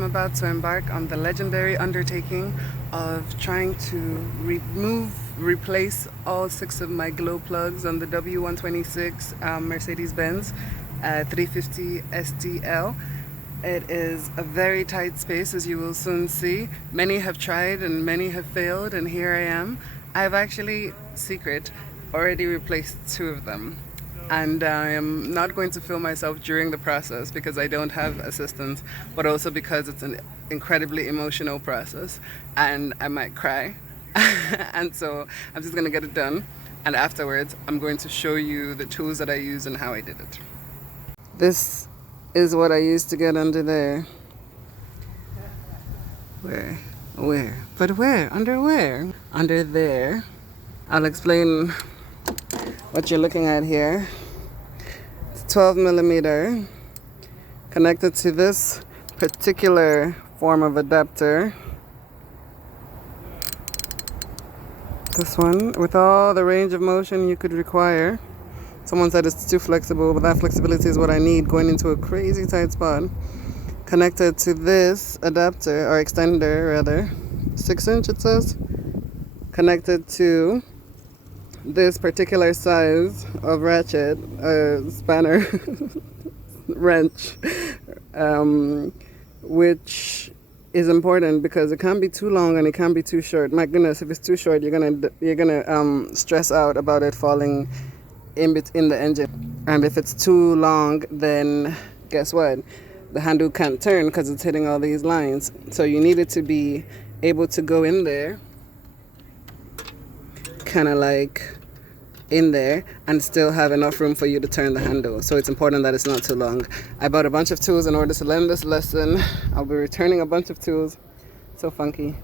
I'm about to embark on the legendary undertaking of trying to replace all 6 of my glow plugs on the W126 Mercedes-Benz 350 STL. It is a very tight space, as you will soon see. Many have tried and many have failed, and here I am. I've actually, secret, already replaced 2 of them. And I am not going to film myself during the process because I don't have assistance, but also because it's an incredibly emotional process and I might cry. And so I'm just gonna get it done, and afterwards I'm going to show you the tools that I use and how I did it. This is what I used to get under there. Where? But where? Under where? Under there. I'll explain what you're looking at here. It's 12 millimeter connected to this particular form of adapter. This one, with all the range of motion you could require. Someone said it's too flexible, but that flexibility is what I need going into a crazy tight spot. Connected to this adapter, or extender rather, 6-inch it says. Connected to this particular size of ratchet, spanner, wrench, which is important because it can't be too long and it can't be too short. My goodness, if it's too short, you're gonna stress out about it falling in the engine. And if it's too long, then guess what? The handle can't turn because it's hitting all these lines. So you need it to be able to go in there, kind of like in there, and still have enough room for you to turn the handle. So it's important that it's not too long. I bought a bunch of tools in order to learn this lesson. I'll be returning a bunch of tools. So funky.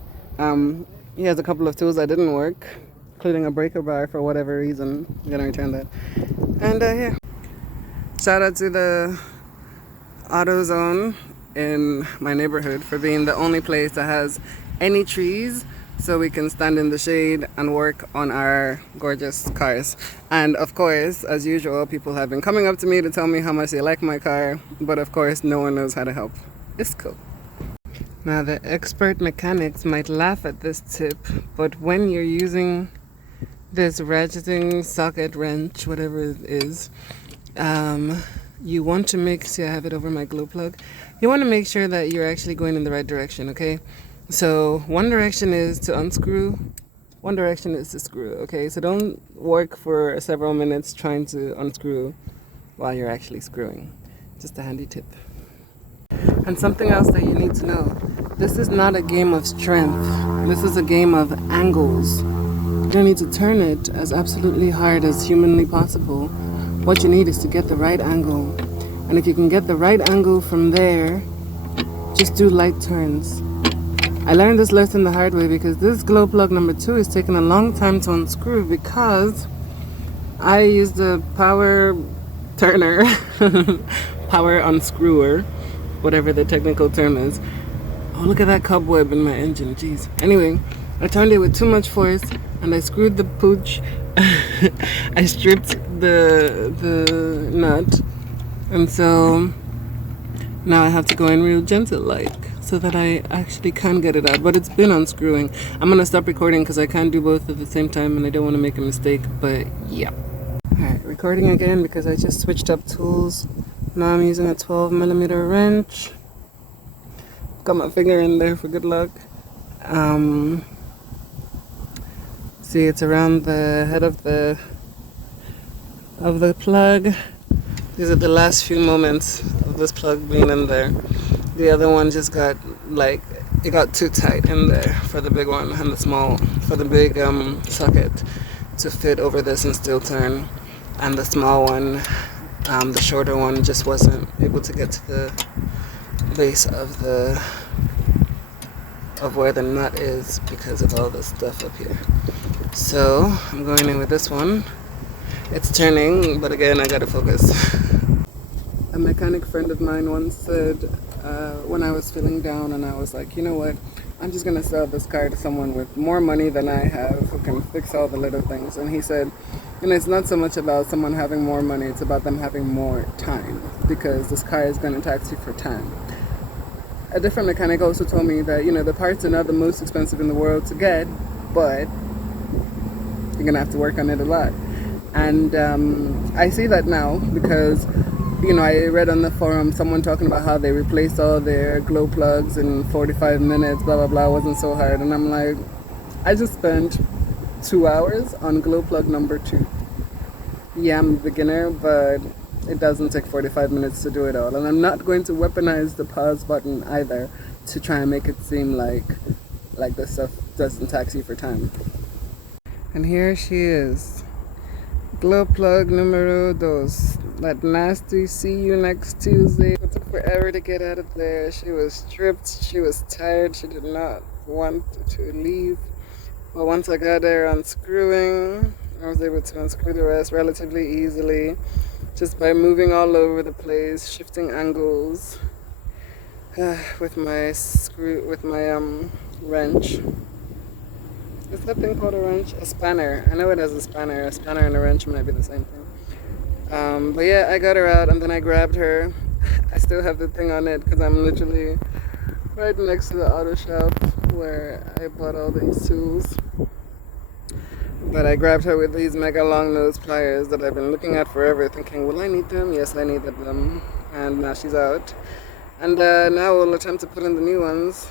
He has a couple of tools that didn't work, including a breaker bar for whatever reason. I'm gonna return that. And yeah, shout out to the AutoZone in my neighborhood for being the only place that has any trees so we can stand in the shade and work on our gorgeous cars. And of course, as usual, people have been coming up to me to tell me how much they like my car, but of course no one knows how to help. It's cool. Now the expert mechanics might laugh at this tip, but when you're using this ratcheting socket wrench, whatever it is, you want to make, see I have it over my glow plug, you want to make sure that you're actually going in the right direction, okay? So one direction is to unscrew, one direction is to screw, okay? So don't work for several minutes trying to unscrew while you're actually screwing. Just a handy tip. And something else that you need to know, this is not a game of strength. This is a game of angles. You don't need to turn it as absolutely hard as humanly possible. What you need is to get the right angle. And if you can get the right angle from there, just do light turns. I learned this lesson the hard way because this glow plug number 2 is taking a long time to unscrew because I used the power turner, power unscrewer, whatever the technical term is. Oh, look at that cobweb in my engine, jeez. Anyway, I turned it with too much force and I screwed the pooch. I stripped the nut, and so now I have to go in real gentle like, so that I actually can get it out, but it's been unscrewing. I'm gonna stop recording because I can't do both at the same time and I don't want to make a mistake, but yeah. Alright, recording again because I just switched up tools. Now I'm using a 12 millimeter wrench. Got my finger in there for good luck. See, it's around the head of the plug. These are the last few moments of this plug being in there. The other one just got, like, it got too tight in there for the big one, and the small, for the big socket to fit over this and still turn. And the small one, the shorter one, just wasn't able to get to the base of where the nut is because of all this stuff up here. So I'm going in with this one. It's turning, but again, I gotta focus. A mechanic friend of mine once said, when I was feeling down and I was like, you know what, I'm just gonna sell this car to someone with more money than I have who can fix all the little things. And he said, and it's not so much about someone having more money, it's about them having more time, because this car is gonna tax you for time. a different mechanic also told me that, you know, the parts are not the most expensive in the world to get, but you're gonna have to work on it a lot. And I see that now because, you know, I read on the forum someone talking about how they replaced all their glow plugs in 45 minutes, blah blah blah. It wasn't so hard, and I'm like, I just spent 2 hours on glow plug number 2. Yeah, I'm a beginner, but it doesn't take 45 minutes to do it all. And I'm not going to weaponize the pause button either to try and make it seem like this stuff doesn't tax you for time. And here she is. Glow plug numero dos. That nasty see you next Tuesday. It took forever to get out of there. She was stripped, she was tired, she did not want to leave. But once I got there unscrewing, I was able to unscrew the rest relatively easily, just by moving all over the place, shifting angles with my wrench. Is that thing called a wrench? A spanner. I know it has a spanner. A spanner and a wrench might be the same thing. But yeah, I got her out and then I grabbed her. I still have the thing on it because I'm literally right next to the auto shop where I bought all these tools. But I grabbed her with these mega long nose pliers that I've been looking at forever, thinking, will I need them? Yes, I needed them. And now she's out. And now we'll attempt to put in the new ones.